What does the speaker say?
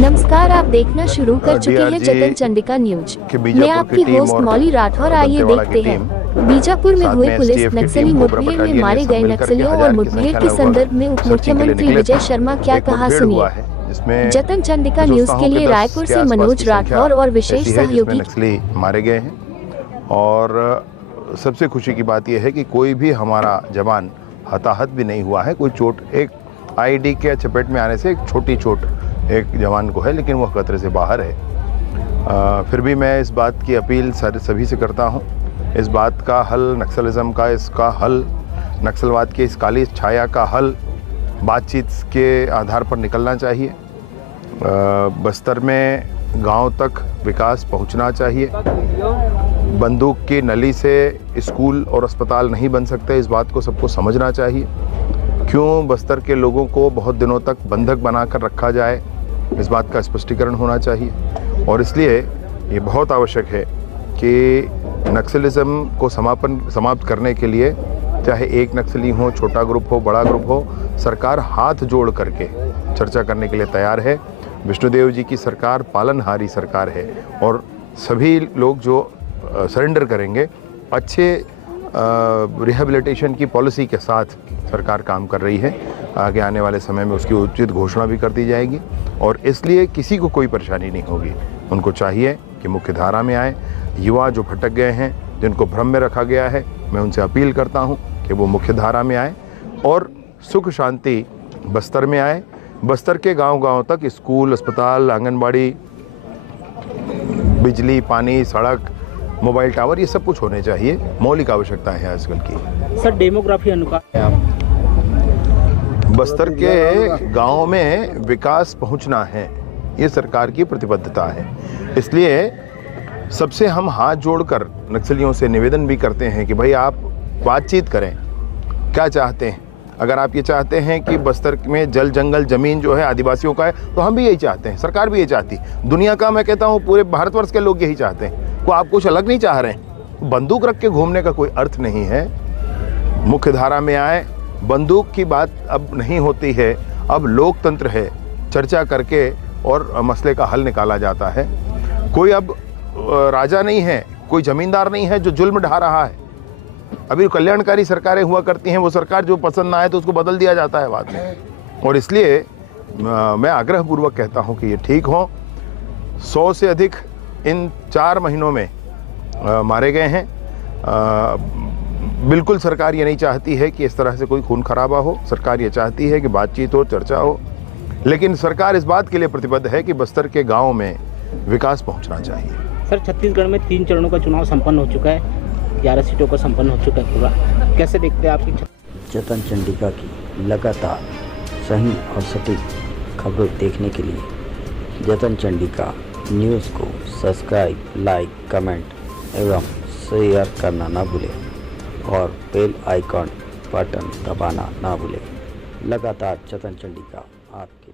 नमस्कार, आप देखना शुरू कर चुके हैं जतन चंडिका न्यूज। मैं आपकी होस्ट मौली राठौर। आइए देखते हैं बीजापुर में हुए पुलिस नक्सली मुठभेड़ में मारे गए नक्सलियों और मुठभेड़ के संदर्भ में उप मुख्यमंत्री विजय शर्मा क्या कहा, सुनिए। जतन चंडिका न्यूज के लिए रायपुर से मनोज राठौर और विशेष सहयोगी। नक्सली मारे गए हैं और सबसे खुशी की बात यह है कि कोई भी हमारा जवान हताहत भी नहीं हुआ है। कोई चोट, एक आईडी के चपेट में आने से एक छोटी चोट एक जवान को है, लेकिन वह खतरे से बाहर है। फिर भी मैं इस बात की अपील सभी से करता हूं, इस बात का हल, नक्सलिज्म का इसका हल, नक्सलवाद की इस काली छाया का हल बातचीत के आधार पर निकलना चाहिए। बस्तर में गांव तक विकास पहुंचना चाहिए। बंदूक की नली से स्कूल और अस्पताल नहीं बन सकते, इस बात को सबको समझना चाहिए। क्यों बस्तर के लोगों को बहुत दिनों तक बंधक बनाकर रखा जाए, इस बात का स्पष्टीकरण होना चाहिए। और इसलिए ये बहुत आवश्यक है कि नक्सलिज्म को समाप्त करने के लिए, चाहे एक नक्सली हो, छोटा ग्रुप हो, बड़ा ग्रुप हो, सरकार हाथ जोड़ करके चर्चा करने के लिए तैयार है। विष्णुदेव जी की सरकार पालनहारी सरकार है और सभी लोग जो सरेंडर करेंगे, अच्छे रिहेबिलिटेशन की पॉलिसी के साथ सरकार काम कर रही है। आगे आने वाले समय में उसकी उचित घोषणा भी कर दी जाएगी और इसलिए किसी को कोई परेशानी नहीं होगी। उनको चाहिए कि मुख्य धारा में आए। युवा जो भटक गए हैं, जिनको भ्रम में रखा गया है, मैं उनसे अपील करता हूं कि वो मुख्य धारा में आए और सुख शांति बस्तर में आए। बस्तर के गांव-गांव तक स्कूल, अस्पताल, आंगनबाड़ी, बिजली, पानी, सड़क, मोबाइल टावर, ये सब कुछ होने चाहिए। मौलिक आवश्यकता है आजकल की। सर, डेमोग्राफी अनुसार है आप बस्तर के गांव में विकास पहुंचना है, ये सरकार की प्रतिबद्धता है। इसलिए सबसे हम हाथ जोड़कर नक्सलियों से निवेदन भी करते हैं कि भाई आप बातचीत करें, क्या चाहते हैं। अगर आप ये चाहते हैं कि बस्तर में जल जंगल जमीन जो है आदिवासियों का है, तो हम भी यही चाहते हैं, सरकार भी यही चाहती है, दुनिया का, मैं कहता हूँ पूरे भारतवर्ष के लोग यही चाहते हैं। को आप कुछ अलग नहीं चाह रहे हैं। बंदूक रख के घूमने का कोई अर्थ नहीं है। मुख्य धारा में आए। बंदूक की बात अब नहीं होती है, अब लोकतंत्र है, चर्चा करके और मसले का हल निकाला जाता है। कोई अब राजा नहीं है, कोई जमींदार नहीं है जो जुल्म ढा रहा है। अभी कल्याणकारी सरकारें हुआ करती हैं, वो सरकार जो पसंद ना आए तो उसको बदल दिया जाता है बाद में। और इसलिए मैं आग्रहपूर्वक कहता हूं कि ये ठीक हो। 100 से अधिक इन 4 महीनों में मारे गए हैं। बिल्कुल सरकार ये नहीं चाहती है कि इस तरह से कोई खून खराबा हो। सरकार ये चाहती है कि बातचीत हो, चर्चा हो। लेकिन सरकार इस बात के लिए प्रतिबद्ध है कि बस्तर के गाँव में विकास पहुंचना चाहिए। सर, छत्तीसगढ़ में 3 चरणों का चुनाव संपन्न हो चुका है, 11 सीटों का संपन्न हो चुका है पूरा। कैसे देखते हैं आपकी जतन चंडिका की लगातार सही और सटीक खबरें देखने के लिए जतन चंडिका न्यूज़ को सब्सक्राइब, लाइक, कमेंट एवं शेयर करना ना भूलें और बेल आइकॉन बटन दबाना ना भूलें। लगातार जतन चंडिका आपके